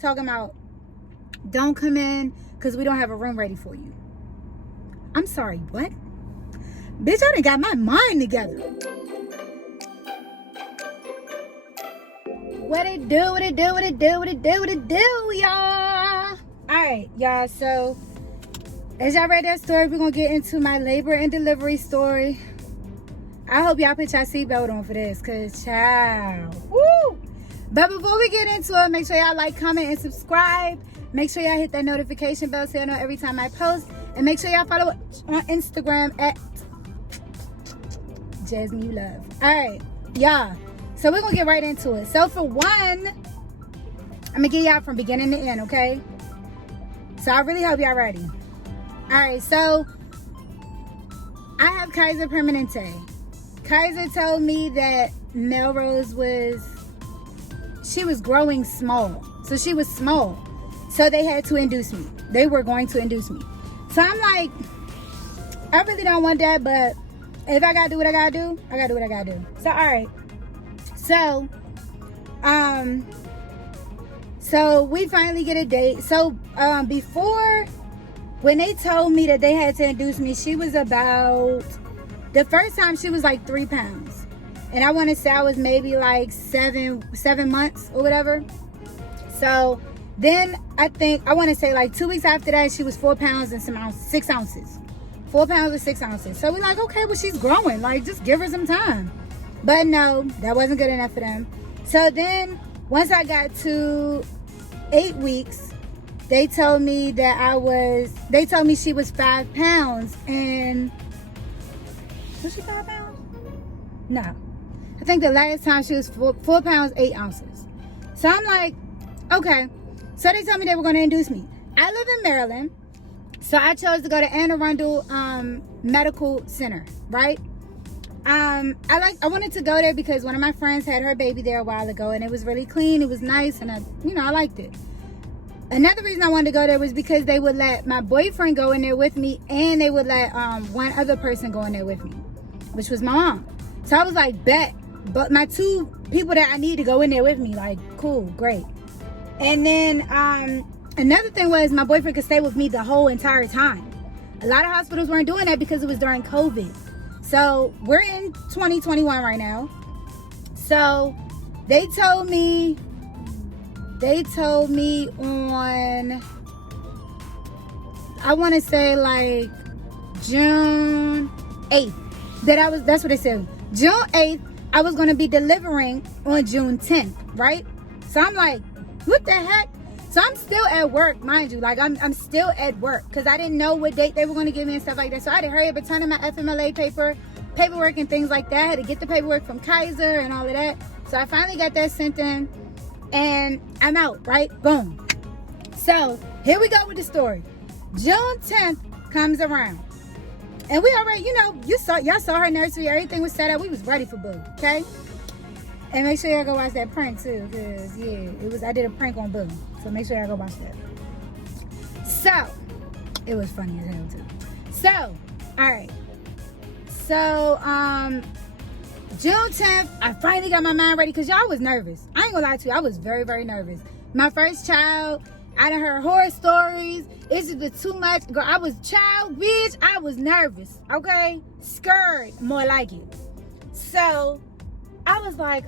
talking about don't come in because we don't have a room ready for you. I'm sorry, what? Bitch, I done got my mind together. What it do, what it do, what it do, what it do, what it do, y'all. Alright, y'all, so as y'all read that story, we're gonna get into my labor and delivery story. I hope y'all put y'all seatbelt on for this, cause child, woo! But before we get into it, make sure y'all like, comment, and subscribe. Make sure y'all hit that notification bell so y'all know every time I post. And make sure y'all follow on Instagram at JasmineYouLove. Alright, y'all. So we're gonna get right into it. So for one, I'm gonna get y'all from beginning to end, okay? So I really hope y'all ready. Alright, so I have Kaiser Permanente. Kaiser told me that Melrose was growing small. So she was small. So they had to induce me. They were going to induce me. So I'm like, I really don't want that, but if I gotta do what I gotta do, I gotta do what I gotta do. So alright. So we finally get a date. So before, when they told me that they had to induce me, she was about, the first time she was like 3 pounds. And I want to say I was maybe like seven months or whatever. So then I want to say like 2 weeks after that, she was 4 pounds and 6 ounces. 4 pounds and 6 ounces. So we're like, okay, well, she's growing. Like, just give her some time. But no, that wasn't good enough for them. So then once I got to 8 weeks, they told me she was 5 pounds. And was she 5 pounds? No. I think the last time she was 4 pounds, 8 ounces. So I'm like, okay. So they told me they were going to induce me. I live in Maryland. So I chose to go to Arundel Medical Center, right? I wanted to go there because one of my friends had her baby there a while ago, and it was really clean. It was nice, and I liked it. Another reason I wanted to go there was because they would let my boyfriend go in there with me, and they would let one other person go in there with me, which was my mom. So I was like, bet. But my 2 people that I need to go in there with me, like, cool, great. And then another thing was my boyfriend could stay with me the whole entire time. A lot of hospitals weren't doing that because it was during COVID. So we're in 2021 right now. So they told me on, I want to say like June 8th that's what they said. June 8th, I was going to be delivering on June 10th, right? So I'm like, what the heck? So I'm still at work, mind you. Like, I'm still at work because I didn't know what date they were going to give me and stuff like that. So I had to hurry up a ton of my FMLA paperwork and things like that. I had to get the paperwork from Kaiser and all of that. So I finally got that sent in and I'm out, right? Boom. So here we go with the story. June 10th comes around. And we already, y'all saw her nursery. Everything was set up. We was ready for Boo, okay? And make sure y'all go watch that prank too, because I did a prank on Boo. So make sure y'all go watch that. So, it was funny as hell too. So, alright. So, June 10th, I finally got my mind ready because y'all was nervous. I ain't gonna lie to you, I was very, very nervous. My first child, I done heard horror stories. It's just too much. Girl, I was bitch. I was nervous, okay? Scared, more like it. So, I was like,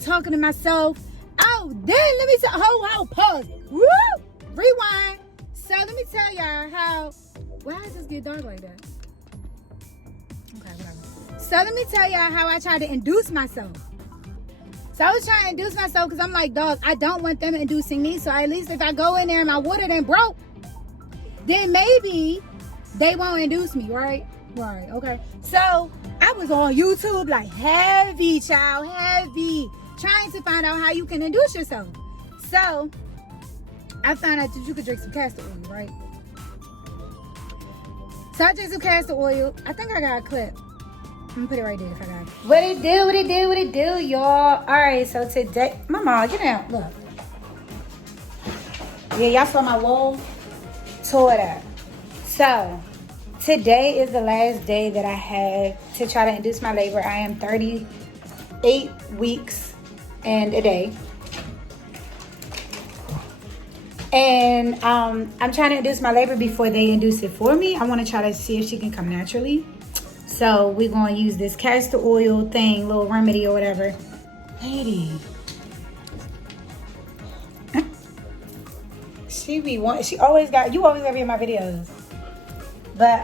talking to myself. Oh, then let me tell, pause. Woo! Rewind. So let me tell y'all how, why does this get dark like that? Okay, whatever. So let me tell y'all how I tried to induce myself. So I was trying to induce myself because I'm like, dog, I don't want them inducing me. So at least if I go in there and my water done broke, then maybe they won't induce me, right? Right, okay. So I was on YouTube like heavy, trying to find out how you can induce yourself. So I found out that you could drink some castor oil, right? So I drank some castor oil. I think I got a clip. I'm gonna put it right there if I got it. What it do, y'all? Alright, so today, mama, get down, look. Yeah, y'all saw my wall? Tore it up. So, today is the last day that I have to try to induce my labor. I am 38 weeks and a day. And I'm trying to induce my labor before they induce it for me. I want to try to see if she can come naturally. So we're going to use this castor oil thing, little remedy or whatever. Lady. She always got, you always got me in my videos. But,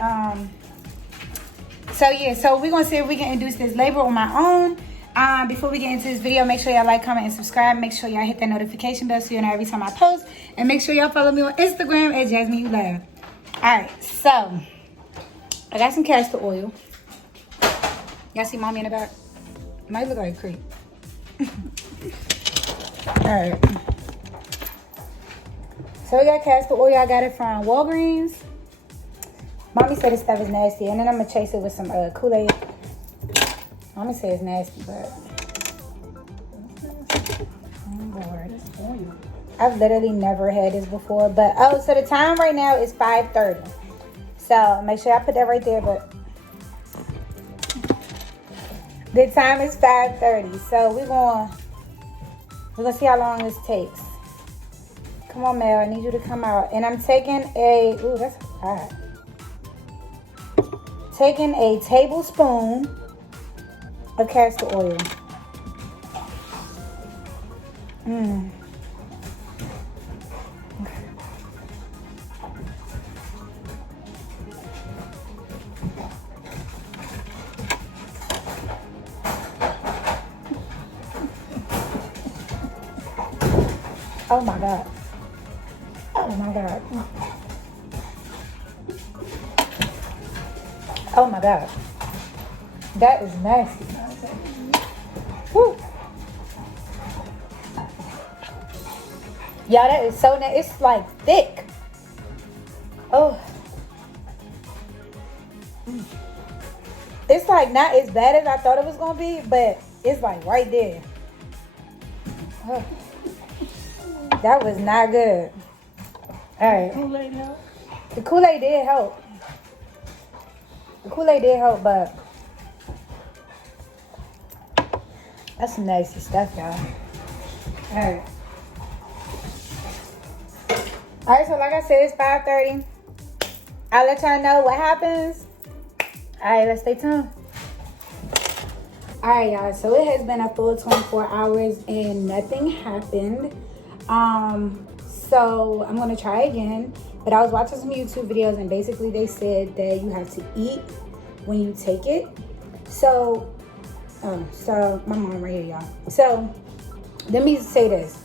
so yeah, so we're going to see if we can induce this labor on my own. Before we get into this video, make sure y'all like, comment, and subscribe. Make sure y'all hit that notification bell so you know every time I post. And make sure y'all follow me on Instagram at JasmineYouLove. Alright, so I got some castor oil. Y'all see mommy in the back? Might look like a creep. Alright. So we got castor oil. I got it from Walgreens. Mommy said this stuff is nasty. And then I'm going to chase it with some Kool-Aid. Mommy said it's nasty, but I'm bored. I've literally never had this before. But, oh, so the time right now is 5:30. So make sure I put that right there. But the time is 5:30. So we're gonna see how long this takes. Come on, Mel. I need you to come out. And I'm taking ooh, that's hot. Taking a tablespoon of castor oil. Oh my God. Oh my God. Oh my God. That is nasty. Woo. Y'all, that is so nasty. It's like thick. Oh. It's like not as bad as I thought it was going to be, but it's like right there. Oh. That was not good. Alright. Kool-Aid help? The Kool-Aid did help. The Kool-Aid did help, but that's some nasty stuff, y'all. Alright. Alright, so like I said, it's 5:30. I'll let y'all know what happens. Alright, let's stay tuned. Alright, y'all. So it has been a full 24 hours and nothing happened. So I'm gonna try again. But I was watching some YouTube videos and basically they said that you have to eat when you take it. So so my mom right here, y'all. So let me say this.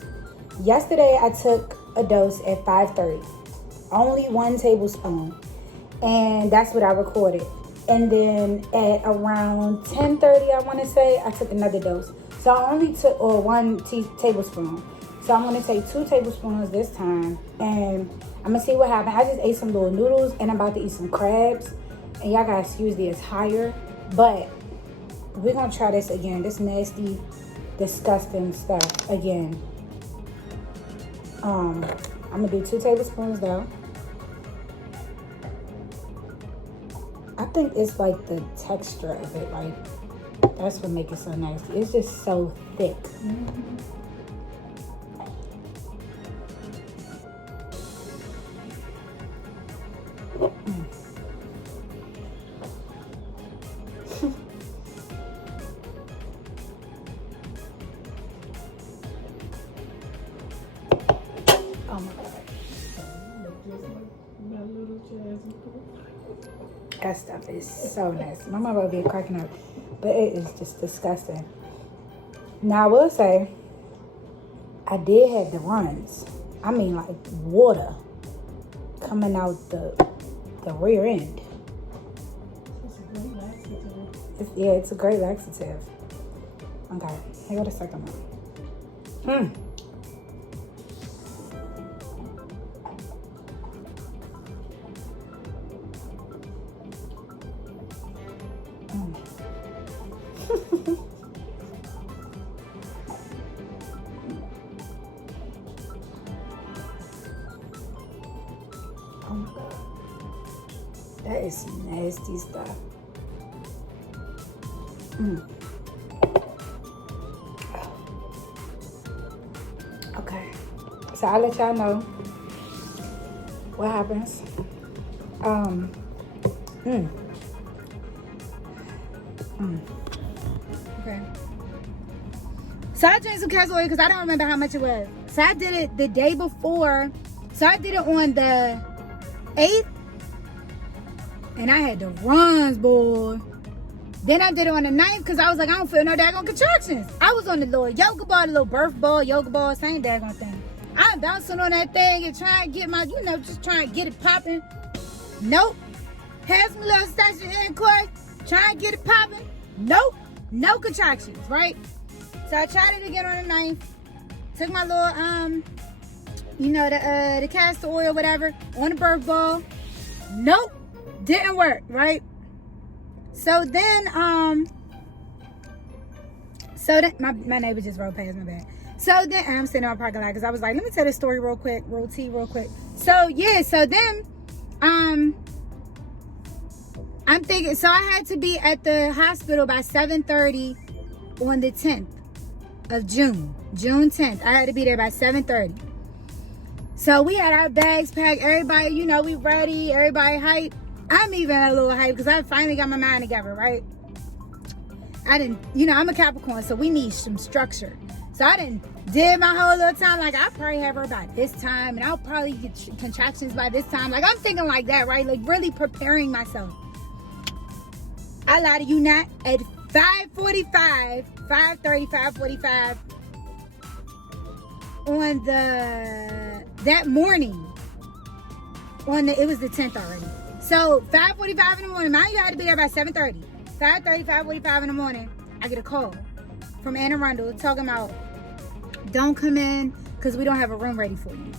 Yesterday I took a dose at 5:30. Only 1 tablespoon. And that's what I recorded. And then at around 10:30, I want to say, I took another dose. So I only took 1 tablespoon. So I'm going to take 2 tablespoons this time. And I'm going to see what happens. I just ate some little noodles and I'm about to eat some crabs. And y'all got to excuse the attire. But we're going to try this again. This nasty, disgusting stuff again. I'm going to do 2 tablespoons though. I think it's like the texture of it. Like, that's what makes it so nasty. It's just so thick. Oh my God. That stuff is so nasty. My mom will be cracking up, but it is just disgusting. Now I will say, I did have the runs. I mean, like water coming out the rear end. It's a great laxative. It's a great laxative. Okay, here go the second one. Oh my God. That is some nasty stuff. Okay. So I'll let y'all know what happens. Okay. So I drank some castor oil because I don't remember how much it was. So I did it the day before. So I did it on the 8th. And I had the runs, boy. Then I did it on the 9th because I was like, I don't feel no daggone contractions. I was on the little yoga ball, the little birth ball, yoga ball, same daggone thing. I'm bouncing on that thing and trying to get my, just trying to get it popping. Nope. Has my little station in course, trying to get it popping. Nope. No contractions, right? So I tried it again on the 9th. Took my little, the castor oil, whatever, on the birth ball. Nope. Didn't work, right? So then, my neighbor just rode past my bed. So then, I'm sitting on my parking lot because I was like, let me tell this story real quick, real quick. So yeah, so then, I'm thinking, so I had to be at the hospital by 7:30 on the 10th of June 10th. I had to be there by 7:30. So we had our bags packed, everybody, we ready, everybody hyped. I'm even a little hyped because I finally got my mind together, right? I'm a Capricorn, so we need some structure. So I did my whole little time, like I'll probably have her by this time, and I'll probably get contractions by this time. Like I'm thinking like that, right? Like really preparing myself. I lie to you not. At 5:45, 5:30, 5:45 on that morning, it was the 10th already. So 5:45 in the morning, mind you, I had to be there by 7:30. 5:30, 5:45 in the morning, I get a call from Arundel talking about, don't come in because we don't have a room ready for you.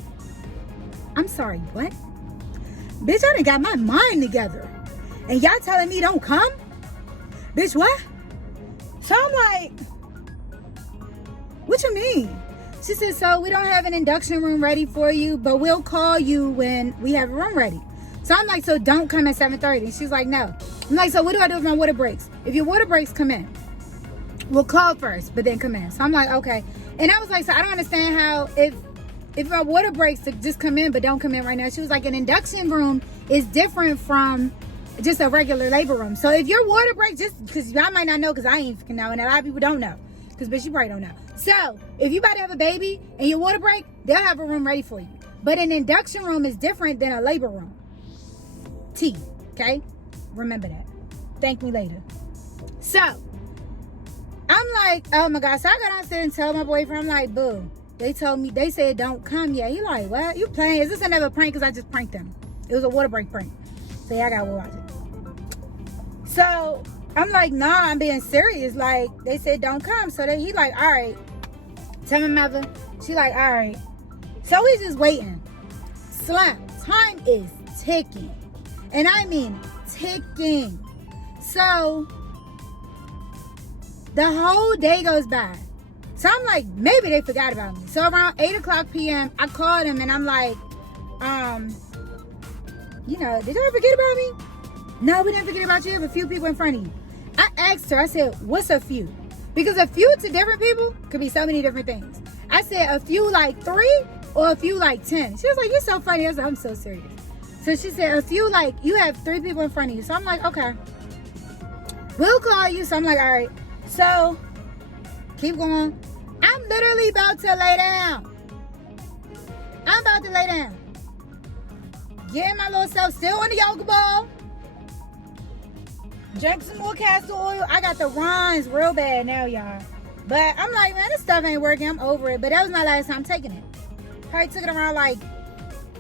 I'm sorry, what? Bitch, I done got my mind together. And y'all telling me don't come? Bitch, what? So I'm like, what you mean? She said, so we don't have an induction room ready for you, but we'll call you when we have a room ready. So I'm like, so don't come at 7:30. She's like, no. I'm like, so what do I do with my water breaks? If your water breaks, come in. We'll call first, but then come in. So I'm like, okay. And I was like, so I don't understand how if my water breaks to just come in, but don't come in right now. She was like, an induction room is different from just a regular labor room. So if your water breaks, just because I might not know, because I ain't fucking know, and a lot of people don't know, because bitch, you probably don't know. So if you about to have a baby and your water break, they'll have a room ready for you. But an induction room is different than a labor room. Okay? Remember that. Thank me later. So I'm like, oh my God. So I got downstairs and tell my boyfriend, I'm like, boo, they said don't come yet. He like, what? You playing? Is this another prank? Because I just pranked him. It was a water break prank. So yeah, I gotta watch it. So I'm like, nah, I'm being serious. Like, they said don't come. So then he like, all right. Tell my mother. She like, all right. So we just waiting. Slim, time is ticking. And I mean ticking. So the whole day goes by. So I'm like, maybe they forgot about me. So around 8:00 p.m., I called him and I'm like, did y'all forget about me? No, we didn't forget about you. You have a few people in front of you. I asked her, I said, what's a few? Because a few to different people could be so many different things. I said, a few like 3 or a few like 10. She was like, you're so funny. I was like, I'm so serious. So she said, a few like, you have 3 people in front of you. So I'm like, okay. We'll call you. So I'm like, all right. So, keep going. I'm literally about to lay down. I'm about to lay down. Getting my little self still on the yoga ball. Drink some more castor oil. I got the runs real bad now, y'all. But I'm like, man, this stuff ain't working. I'm over it. But that was my last time taking it. Probably took it around like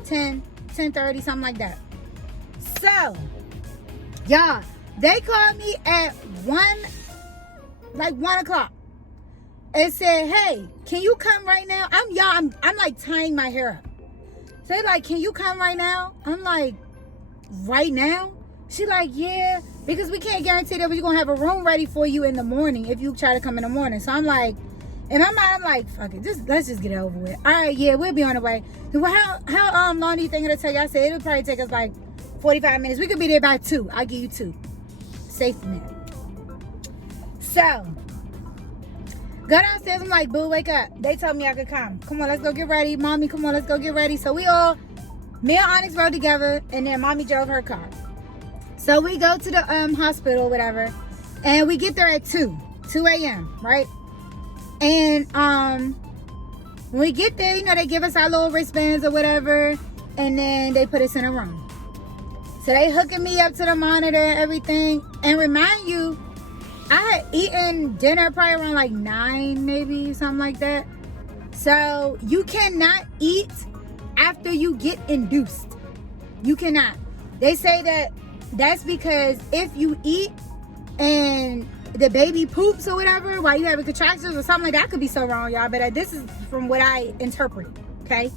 10:30, something like that. So, y'all, they called me at 1 o'clock. And said, hey, can you come right now? I'm like tying my hair up. So they like, can you come right now? I'm like, right now? She like, yeah, because we can't guarantee that we're going to have a room ready for you in the morning if you try to come in the morning. So I'm like, in my mind, I'm like, fuck it, let's just get it over with. All right, yeah, we'll be on the way. Well, how long do you think it'll take? I said, it'll probably take us like 45 minutes. We could be there by 2. I'll give you 2. Safety net. So, go downstairs. I'm like, boo, wake up. They told me I could come. Come on, let's go get ready. Mommy, come on, let's go get ready. So we all Me and Onyx rode together, and then mommy drove her car. So we go to the hospital, whatever, and we get there at 2 a.m., right? And when we get there, you know, they give us our little wristbands or whatever, and then they put us in a room. So they hooking me up to the monitor and everything. And remind you, I had eaten dinner probably around like 9, maybe, something like that. So you cannot eat after you get induced. You cannot. They say that that's because if you eat and the baby poops or whatever while you having contractions or something like that, I could be so wrong, y'all, but this is from what I interpret, okay?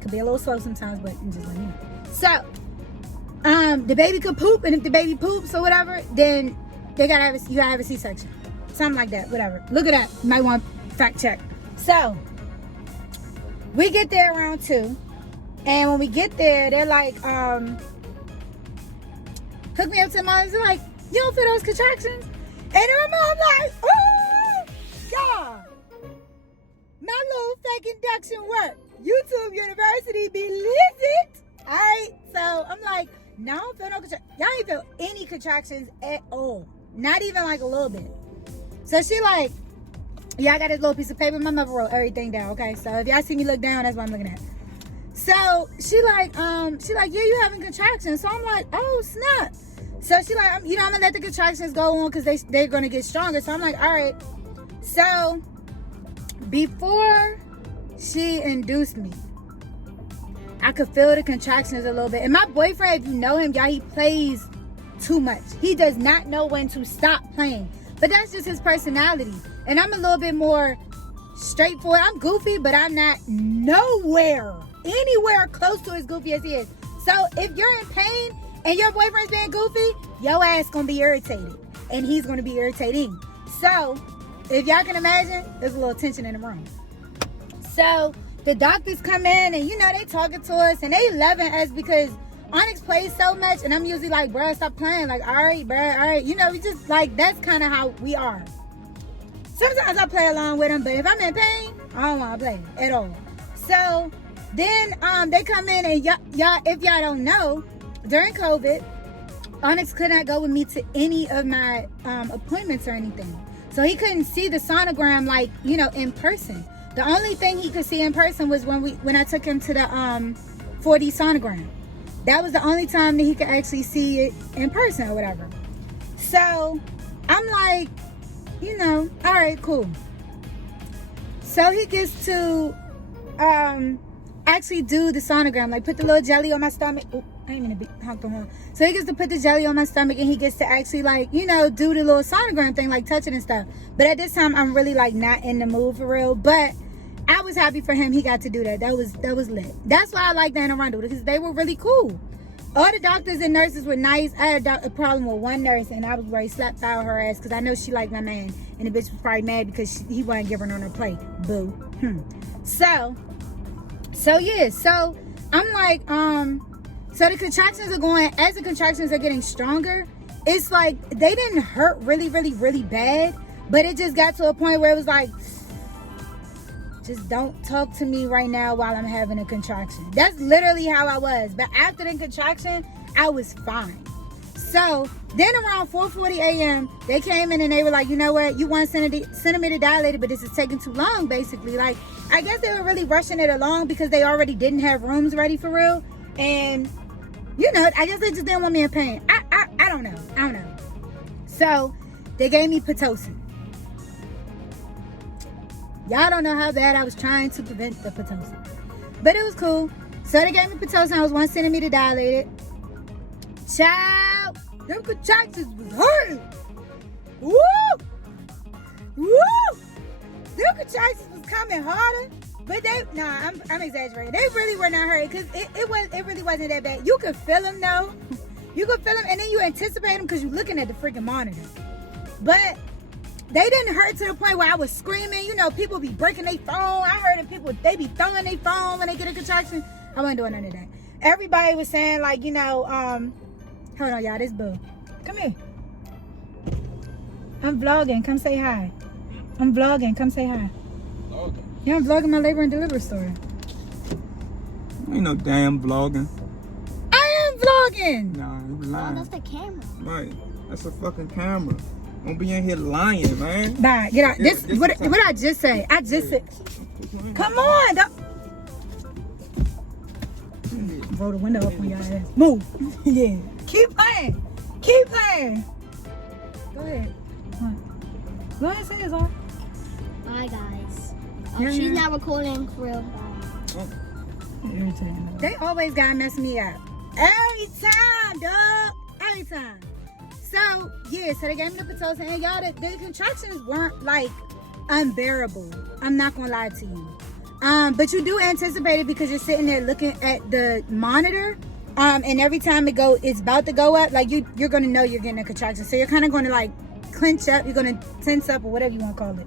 Could be a little slow sometimes, but just let me know. So, the baby could poop, and if the baby poops or whatever, then you gotta have a C-section. Something like that, whatever. Look at that. You might want to fact check. So, we get there around 2, and when we get there, they're like, hook me up to the monitor. They're like, you don't feel those contractions? And I'm like, oh, God. My little fake induction work. YouTube University be lit. All right. So I'm like, no, I don't feel no contractions. Y'all ain't feel any contractions at all. Not even like a little bit. So she like, yeah, I got this little piece of paper. My mother wrote everything down. Okay. So if y'all see me look down, that's what I'm looking at. So she like, yeah, you having contractions. So I'm like, oh, snap. So she like, you know, I'm gonna let the contractions go on because they're gonna get stronger. So I'm like, all right. So before she induced me, I could feel the contractions a little bit. And my boyfriend, if you know him, y'all, he plays too much. He does not know when to stop playing. But that's just his personality. And I'm a little bit more straightforward. I'm goofy, but I'm not anywhere close to as goofy as he is. So if you're in pain and your boyfriend's being goofy, your ass gonna be irritated. And he's gonna be irritating. So, if y'all can imagine, there's a little tension in the room. So, the doctors come in and, you know, they talking to us and they loving us because Onyx plays so much and I'm usually like, bruh, stop playing. Like, all right, bruh, all right. You know, we just like, that's kind of how we are. Sometimes I play along with them, but if I'm in pain, I don't want to play at all. So, then they come in and y'all, if y'all don't know, during COVID, Onyx could not go with me to any of my appointments or anything. So he couldn't see the sonogram like, you know, in person. The only thing he could see in person was when I took him to the 4D sonogram. That was the only time that he could actually see it in person or whatever. So I'm like, you know, all right, cool. So he gets to actually do the sonogram, like put the little jelly on my stomach. Ooh, I ain't gonna be honked on him. So he gets to put the jelly on my stomach and he gets to actually like, you know, do the little sonogram thing, like touch it and stuff. But at this time, I'm really like not in the mood for real. But I was happy for him. He got to do that. That was lit. That's why I like that in Arundel, because they were really cool. All the doctors and nurses were nice. I had a problem with one nurse and I was ready to slap out her ass because I know she liked my man. And the bitch was probably mad because he wasn't giving her on her plate. Boo. So yeah. So I'm like, so the contractions are going, as the contractions are getting stronger, it's like, they didn't hurt really, really, really bad, but it just got to a point where it was like, just don't talk to me right now while I'm having a contraction. That's literally how I was. But after the contraction, I was fine. So then around 4:40 a.m., they came in and they were like, you know what? You want centimeter dilated, but this is taking too long, basically. Like, I guess they were really rushing it along because they already didn't have rooms ready for real. And, you know, I guess they just didn't want me in pain. I don't know. So they gave me Pitocin. Y'all don't know how bad I was trying to prevent the Pitocin. But it was cool. So they gave me Pitocin. I was 1 centimeter dilated. Child, them contractions was hurting. Woo! Them contractions was coming harder. But I'm exaggerating. They really were not hurting because it really wasn't that bad. You could feel them though. You could feel them and then you anticipate them because you're looking at the freaking monitor. But they didn't hurt to the point where I was screaming. You know, people be breaking their phone. I heard of people, they be throwing their phone when they get a contraction. I wasn't doing none of that. Everybody was saying like, you know, hold on y'all, this boo. Come here. I'm vlogging, come say hi. I'm vlogging, come say hi. Okay. Yeah, I'm vlogging my labor and delivery story. Ain't no damn vlogging. I am vlogging. Nah, you Oh, lying. that's the camera. Right. That's a fucking camera. Don't be in here lying, man. Nah, get out. Yeah, This this what is- I just say. I just said. Come on. Roll the window up on your ass. Move. Yeah. Keep playing. Keep playing. Go ahead. What? Go ahead, say it, on. Bye, guys. Oh, Yeah, she's yeah. not recording for real. Irritating. They always gotta mess me up. Every time, dog. Every time. So, yeah, so they gave me the Pitocin. And y'all, the contractions weren't, like, unbearable. I'm not gonna lie to you. But you do anticipate it because you're sitting there looking at the monitor. And every time it's about to go up, like, you're gonna know you're getting a contraction. So you're kind of gonna, like, clench up. You're gonna tense up or whatever you want to call it.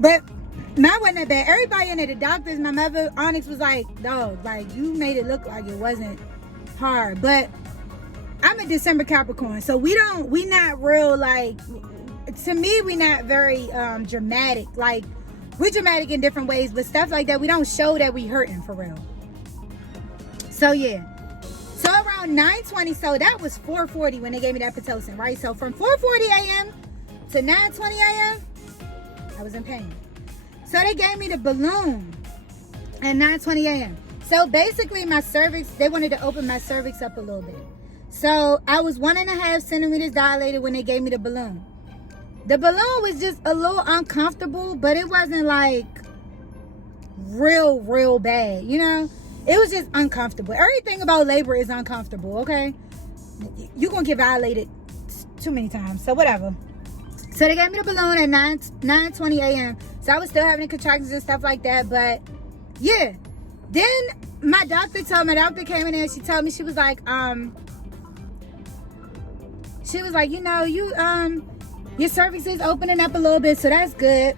But mine wasn't that bad. Everybody in there, the doctors, my mother, Onyx was like, dog, like, you made it look like it wasn't hard. But I'm a December Capricorn, so we not real, like, to me, we not very dramatic. Like, we're dramatic in different ways, but stuff like that, we don't show that we hurting for real. So, yeah. So, around 9:20, so that was 4:40 when they gave me that Pitocin, right? So, from 4:40 a.m. to 9:20 a.m., I was in pain. So they gave me the balloon at 9:20 a.m. So basically my cervix, they wanted to open my cervix up a little bit. So I was 1.5 centimeters dilated when they gave me the balloon. The balloon was just a little uncomfortable, but it wasn't like real bad, you know? It was just uncomfortable. Everything about labor is uncomfortable, okay? You're gonna get violated too many times, so whatever. So they gave me the balloon at 9:20 a.m. So I was still having contractions and stuff like that. But yeah. Then my doctor came in there. She told me, she was like, you know, your cervix is opening up a little bit. So that's good.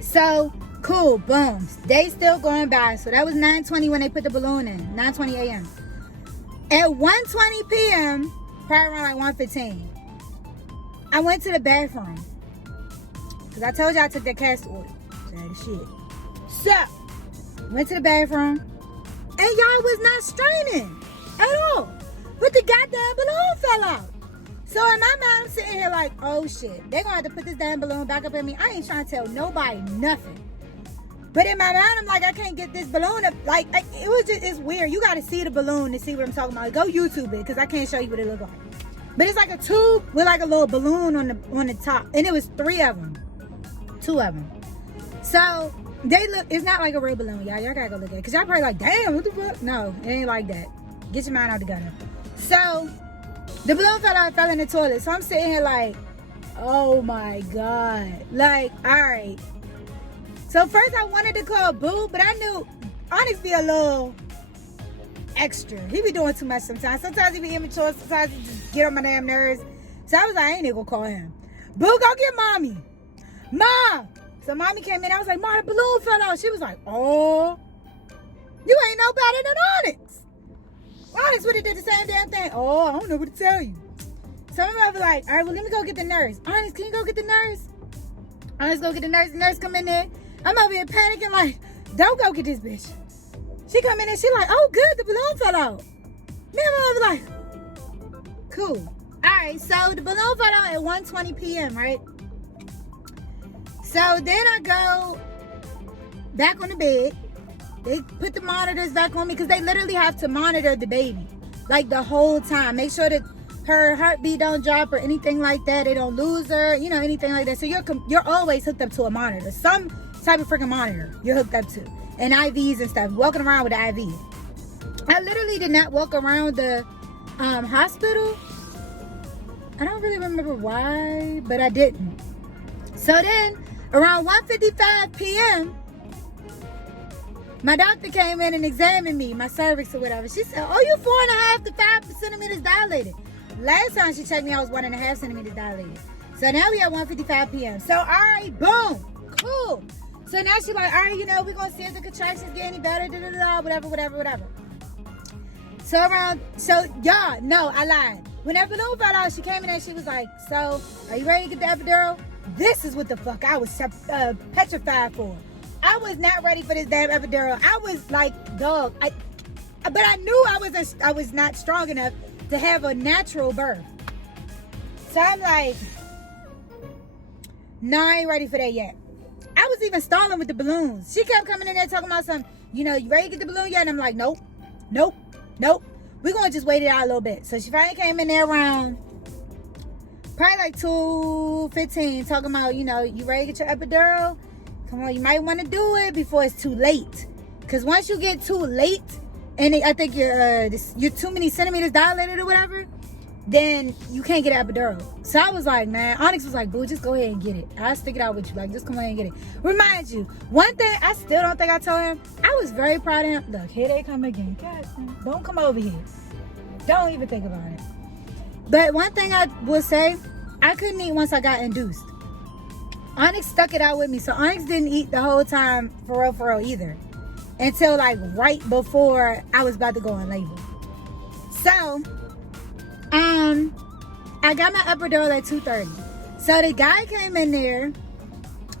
So cool. Boom. Day still going by. So that was 9:20 when they put the balloon in. 9:20 a.m. At 1:20 p.m., probably around like 1:15. I went to the bathroom. Because I told you I took that castor oil. So I had the shit. So, went to the bathroom. And y'all was not straining at all. But the goddamn balloon fell out. So in my mind, I'm sitting here like, oh shit. They're going to have to put this damn balloon back up in me. I ain't trying to tell nobody nothing. But in my mind, I'm like, I can't get this balloon up. Like, it was just, it's weird. You got to see the balloon to see what I'm talking about. Go YouTube it, because I can't show you what it looked like. But it's like a tube with like a little balloon on the top. And it was 3 of them. 2 of them. So, they look, it's not like a real balloon, y'all. Y'all gotta go look at it. Because y'all probably like, damn, what the fuck? No, it ain't like that. Get your mind out the gutter. So, the balloon fell in the toilet. So, I'm sitting here like, oh my God. Like, alright. So, first I wanted to call Boo, but I knew Onyx be a little extra. He be doing too much sometimes. Sometimes he be immature. Sometimes he just get on my damn nerves. So I was like, I ain't even gonna call him. Boo, go get mommy. Mom. So mommy came in. I was like, Mom, the balloon fell out. She was like, oh, you ain't no better than Onyx. Onyx would have did the same damn thing. Oh, I don't know what to tell you. So my mother was like, all right, well, let me go get the nurse. Onyx, can you go get the nurse? Onyx, go get the nurse. The nurse come in there. I'm over here panicking like, don't go get this bitch. She come in and she like, oh good, the balloon fell out. Me and my mother like, cool. Alright, so the balloon fell out at 1:20 p.m., right? So then I go back on the bed. They put the monitors back on me because they literally have to monitor the baby. Like the whole time. Make sure that her heartbeat don't drop or anything like that. They don't lose her, you know, anything like that. So you're always hooked up to a monitor. Some type of freaking monitor you're hooked up to. And IVs and stuff. Walking around with the IV. I literally did not walk around the hospital. I don't really remember why, but I didn't. So then, around 1:55 p.m., my doctor came in and examined me, my cervix or whatever. She said, oh, you 4.5 to 5 centimeters dilated. Last time she checked me, I was 1.5 centimeters dilated. So now we at 1:55 p.m. So, all right, boom, cool. So now she's like, all right, you know, we're going to see if the contractions get any better, whatever. So y'all, no, I lied. When that balloon fell out, she came in and she was like, so, are you ready to get the epidural? This is what the fuck I was petrified for. I was not ready for this damn epidural. I was like, dog, but I knew I was not strong enough to have a natural birth. So I'm like, no, I ain't ready for that yet. I was even stalling with the balloons. She kept coming in there talking about something, you ready to get the balloon yet? And I'm like, nope. We're going to just wait it out a little bit. So she finally came in there around probably like 2:15 talking about, you ready to get your epidural? Come on, you might want to do it before it's too late. Because once you get too late, and I think you're too many centimeters dilated or whatever, then you can't get an epidural. So I was like, man, Onyx was like, boo, just go ahead and get it. I'll stick it out with you. Like, just come ahead and get it. Remind you, one thing I still don't think I told him, I was very proud of him. Look, here they come again. God, don't come over here. Don't even think about it. But one thing I will say, I couldn't eat once I got induced. Onyx stuck it out with me. So Onyx didn't eat the whole time for real either. Until like right before I was about to go on labor. So, I got my epidural at 2:30. So the guy came in there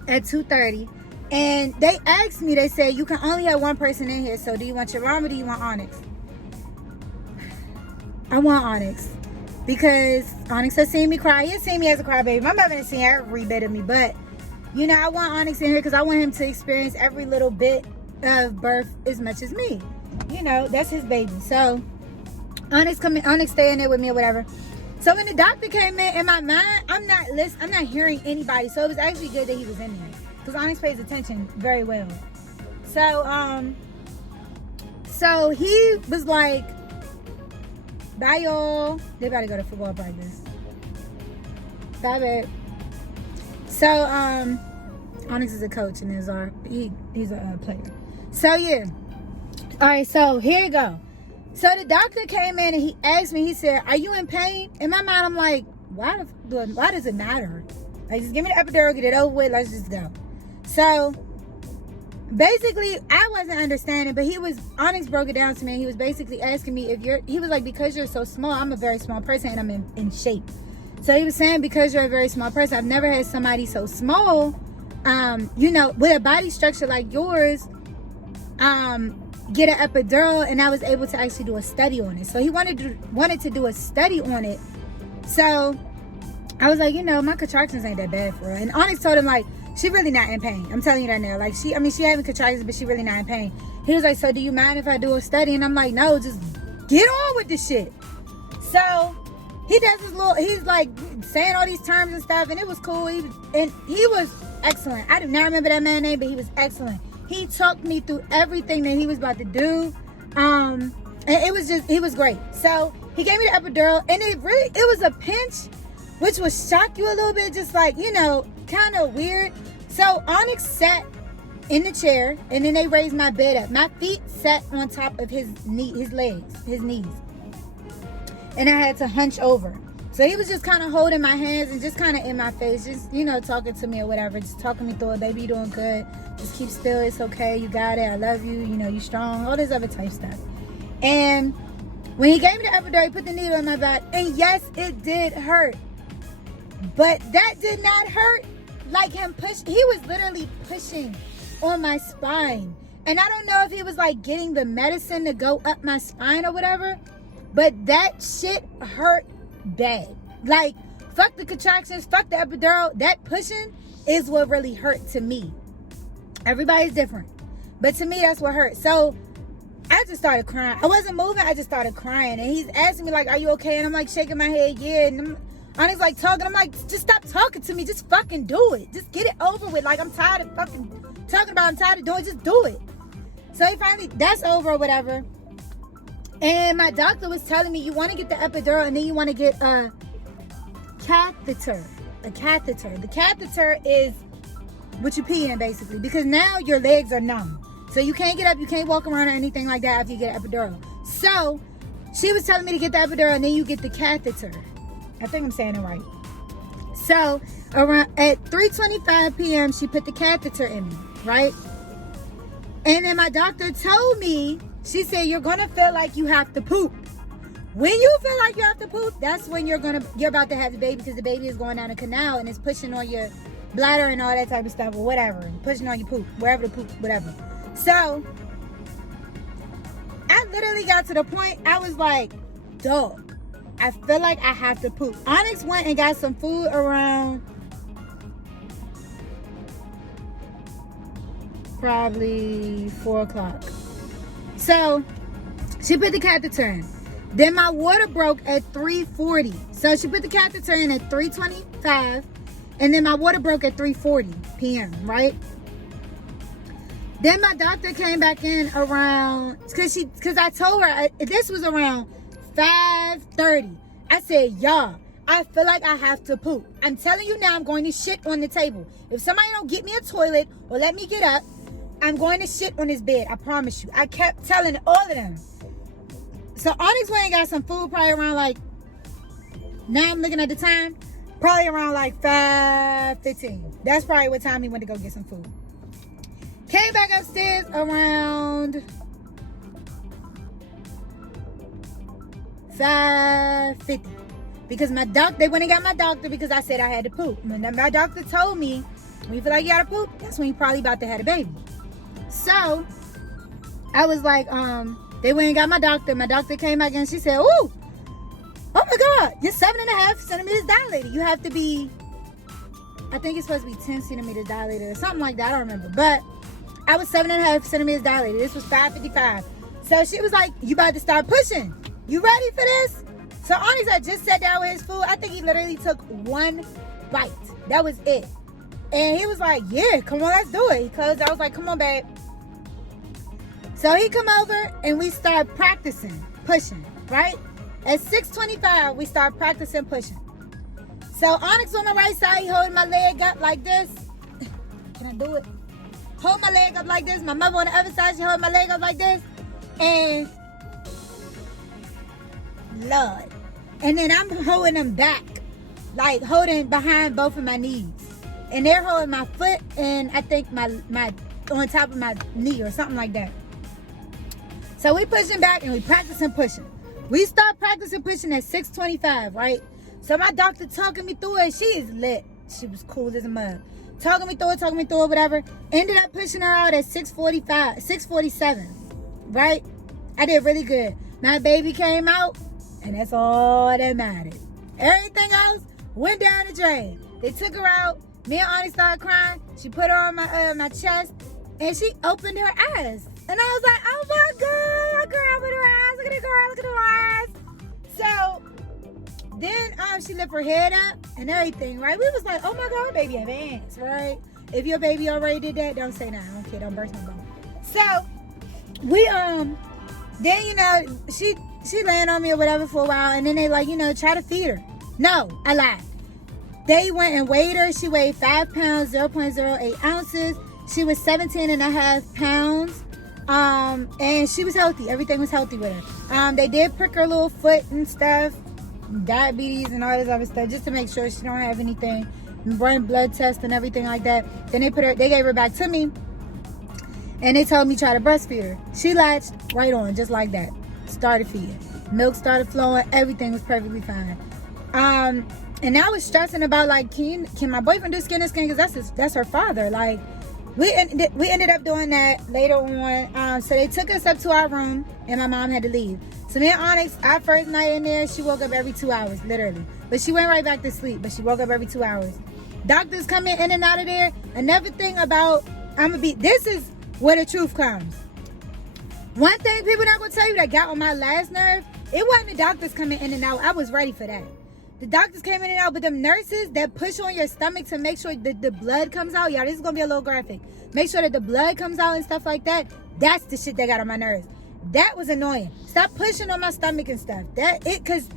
at 2:30 and they asked me, they said, you can only have one person in here. So do you want your mom or do you want Onyx? I want Onyx. Because Onyx has seen me cry. He has seen me as a crybaby. My mother has seen every bit of me. But, I want Onyx in here because I want him to experience every little bit of birth as much as me. That's his baby. So, Onyx stay in there with me or whatever. So when the doctor came in my mind, I'm not hearing anybody. So it was actually good that he was in there. Because Onyx pays attention very well. So he was like, bye y'all. They about to go to football practice. Bye babe. So Onyx is a coach and he's a player. So yeah. Alright, so here you go. So the doctor came in and he asked me, he said, are you in pain? In my mind I'm like, why does it matter? Like, just give me the epidural, get it over with, let's just go. So basically, I wasn't understanding, but Onyx broke it down to me. And he was basically asking me he was like, because you're so small, I'm a very small person and I'm in shape. So he was saying, because you're a very small person, I've never had somebody so small, with a body structure like yours, get an epidural, and I was able to actually do a study on it. So he wanted to do a study on it. So I was like, my contractions ain't that bad for her. And Onyx told him, like, she really not in pain. I'm telling you that now. Like, she having contractions, but she really not in pain. He was like, so do you mind if I do a study? And I'm like, no, just get on with this shit. So he does he's like saying all these terms and stuff, and it was cool. He was excellent. I do not remember that man's name, but he was excellent. He talked me through everything that he was about to do. And it was great. So he gave me the epidural, and it was a pinch, which would shock you a little bit, just like, kind of weird. So Onyx sat in the chair, and then they raised my bed up. My feet sat on top of his legs, his knees. And I had to hunch over. So he was just kind of holding my hands and just kind of in my face, just, talking to me or whatever, just talking me through it. Baby, you doing good. Just keep still. It's okay. You got it. I love you. You strong. All this other type stuff. And when he gave me the epidural, he put the needle in my back. And yes, it did hurt. But that did not hurt like him push. He was literally pushing on my spine. And I don't know if he was like getting the medicine to go up my spine or whatever. But that shit hurt bad. Like, fuck the contractions, fuck the epidural. That pushing is what really hurt to me. Everybody's different. But to me, that's what hurt. So I just started crying. I wasn't moving. I just started crying. And he's asking me, like, are you okay? And I'm like shaking my head, yeah. And Onyx like talking. I'm like, just stop talking to me. Just fucking do it. Just get it over with. Like, I'm tired of fucking talking about it. I'm tired of doing it. Just do it. So he finally, that's over or whatever. And my doctor was telling me, you want to get the epidural and then you want to get a catheter. A catheter. The catheter is what you pee in, basically. Because now your legs are numb. So you can't get up, you can't walk around or anything like that after you get an epidural. So she was telling me to get the epidural and then you get the catheter. I think I'm saying it right. So around at 3:25 p.m. she put the catheter in me, right? And then my doctor told me, she said, you're gonna feel like you have to poop. When you feel like you have to poop, that's when you're about to have the baby, because the baby is going down a canal and it's pushing on your bladder and all that type of stuff or whatever, and pushing on your poop, wherever the poop, whatever. So I literally got to the point, I was like, dog, I feel like I have to poop. Onyx went and got some food around probably 4 o'clock. So she put the catheter in. Then my water broke at 3:40. So she put the catheter in at 3:25, and then my water broke at 3:40 p.m., right? Then my doctor came back in around, because I told her, this was around 5:30. I said, y'all, I feel like I have to poop. I'm telling you now, I'm going to shit on the table. If somebody don't get me a toilet or let me get up, I'm going to shit on this bed. I promise you. I kept telling all of them. So Onyx went and got some food probably around like, now I'm looking at the time, probably around like 5:15. That's probably what time he went to go get some food. Came back upstairs around 5:50. Because they went and got my doctor because I said I had to poop. And then my doctor told me, when you feel like you gotta poop, that's when you probably about to have a baby. So I was like, they went and got my doctor. My doctor came back and she said, oh my God, you're 7.5 centimeters dilated. You have to be, I think it's supposed to be 10 centimeters dilated or something like that. I don't remember. But I was 7.5 centimeters dilated. This was 5:55. So she was like, you about to start pushing. You ready for this? So Onyx had just sat down with his food. I think he literally took 1 bite. That was it. And he was like, yeah, come on, let's do it. He closed. I was like, come on, babe. So he come over and we start practicing pushing, right? At 6:25, we start practicing pushing. So Onyx on the right side, he holding my leg up like this. Can I do it? Hold my leg up like this. My mother on the other side, she hold my leg up like this. And Lord. And then I'm holding them back. Like holding behind both of my knees. And they're holding my foot and I think my on top of my knee or something like that. So we pushing back and we practicing pushing. We start practicing pushing at 6:25, right? So my doctor talking me through it. She is lit. She was cool as a mug. Talking me through it, whatever. Ended up pushing her out at 6:47, right? I did really good. My baby came out, and that's all that mattered. Everything else went down the drain. They took her out. Me and Ani started crying. She put her on my chest, and she opened her eyes. And I was like, oh my God, girl, open her eyes. Look at the girl, look at her eyes. So then she lifted her head up and everything, right? We was like, oh my God, baby advanced, right? If your baby already did that, don't say nothing. I don't care, don't burst my bubble. So we then she laying on me or whatever for a while, and then they like, try to feed her. No, I lied. They went and weighed her. She weighed 5 pounds, 0.08 ounces. She was 17.5 pounds. And she was healthy. Everything was healthy with her. They did prick her little foot and stuff, diabetes and all this other stuff, just to make sure she don't have anything. Run blood test and everything like that. Then they gave her back to me, and they told me try to breastfeed her. She latched right on, just like that. Started feeding. Milk started flowing. Everything was perfectly fine. And I was stressing about like, can my boyfriend do skin to skin? Because that's her father. Like, we ended up doing that later on. So they took us up to our room, and my mom had to leave. So me and Onyx, our first night in there, she woke up every 2 hours, literally. But she went right back to sleep, but she woke up every 2 hours. Doctors coming in and out of there. Another thing about, this is where the truth comes. One thing people not going to tell you that got on my last nerve, it wasn't the doctors coming in and out. I was ready for that. The doctors came in and out, but them nurses that push on your stomach to make sure that the blood comes out. Y'all, this is going to be a little graphic. Make sure that the blood comes out and stuff like that. That's the shit that got on my nerves. That was annoying. Stop pushing on my stomach and stuff. Because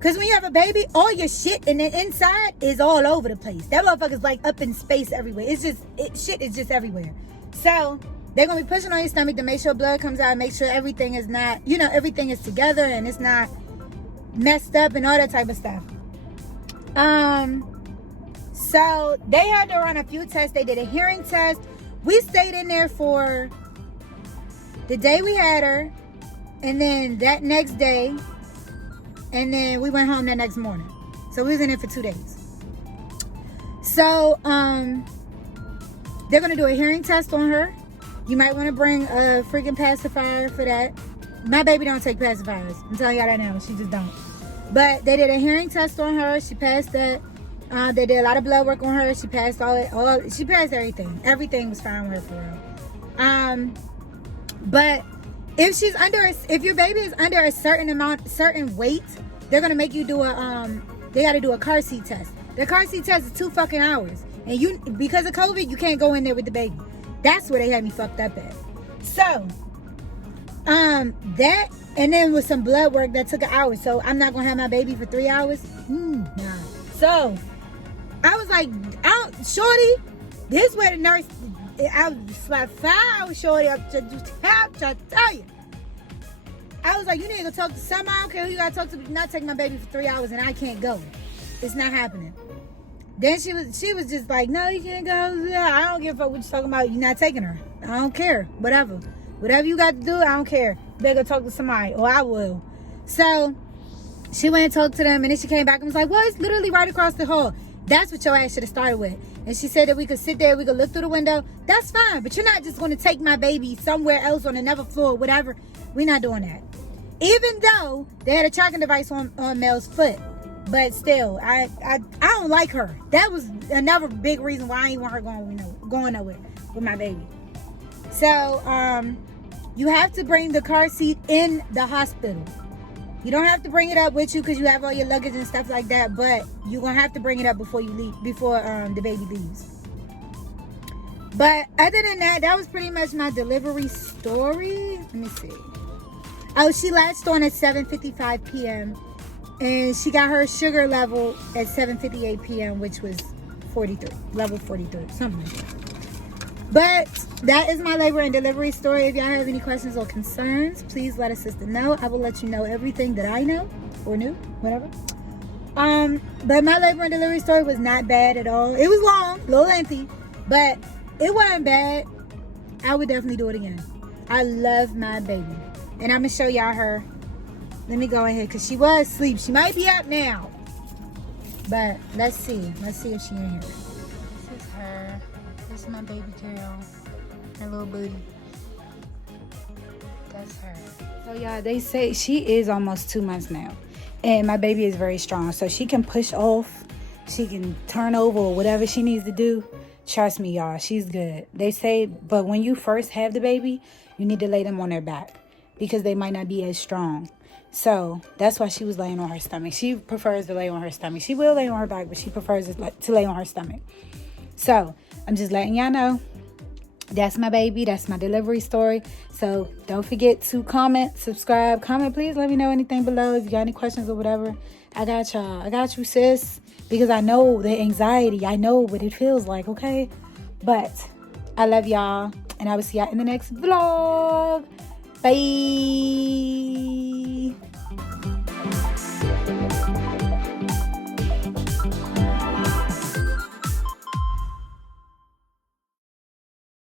when you have a baby, all your shit in the inside is all over the place. That motherfucker's like up in space everywhere. Shit is just everywhere. So they're going to be pushing on your stomach to make sure blood comes out, make sure everything is not, everything is together and it's not messed up and all that type of stuff. So they had to run a few tests. They did a hearing test. We stayed in there for the day we had her, and then that next day, and then we went home that next morning. So we was in there for 2 days. So they're gonna do a hearing test on her. You might want to bring a freaking pacifier for that. my baby don't take pacifiers. I'm telling y'all that now. She just don't. But they did a hearing test on her. She passed that. They did a lot of blood work on her. She passed she passed everything. Everything was fine with her for real. But if your baby is under a certain weight, they're gonna make you do they gotta do a car seat test. The car seat test is 2 fucking hours. And because of COVID, you can't go in there with the baby. That's where they had me fucked up at. So, that, and then with some blood work that took an hour. So I'm not gonna have my baby for 3 hours. Nah. So I was like, shorty, this is where the nurse, I was like, 5 hours, shorty, I'm trying to tell you. I was like, you need to go talk to somebody. I don't care who you gotta talk to, but not take my baby for 3 hours and I can't go. It's not happening. Then she was just like, no, you can't go. I don't give a fuck what you're talking about. You're not taking her. I don't care. Whatever you got to do, I don't care. You better go talk to somebody, or I will. So she went and talked to them, and then she came back and was like, well, it's literally right across the hall. That's what your ass should have started with. And she said that we could sit there, we could look through the window. That's fine, but you're not just going to take my baby somewhere else on another floor, whatever. We're not doing that. Even though they had a tracking device on Mel's foot. But still, I don't like her. That was another big reason why I ain't want her going nowhere with my baby. So, you have to bring the car seat in the hospital. You don't have to bring it up with you because you have all your luggage and stuff like that. But you're going to have to bring it up before you leave, before the baby leaves. But other than that, that was pretty much my delivery story. Let me see. Oh, she latched on at 7:55 p.m. And she got her sugar level at 7:58 p.m., which was 43, level 43, something like that. But that is my labor and delivery story. If y'all have any questions or concerns, please let a sister know. I will let you know everything that I know or knew, whatever. But my labor and delivery story was not bad at all. It was long, a little lengthy, but it wasn't bad. I would definitely do it again. I love my baby. And I'm going to show y'all her. Let me go ahead because she was asleep. She might be up now. But let's see. Let's see if she in here. This is her. This is my baby girl. Her little booty. That's her. So y'all, they say she is almost 2 months now. And my baby is very strong. So she can push off. She can turn over or whatever she needs to do. Trust me, y'all. She's good. They say, but when you first have the baby, you need to lay them on their back. Because they might not be as strong. So that's why she was laying on her stomach. She prefers to lay on her stomach. She will lay on her back, but she prefers to lay on her stomach. So I'm just letting y'all know. That's my baby. That's my delivery story. So don't forget to comment, subscribe. Comment, please. Let me know anything below. If you got any questions or whatever. I got y'all. I got you, sis. Because I know the anxiety. I know what it feels like, okay? But I love y'all. And I will see y'all in the next vlog. Bye.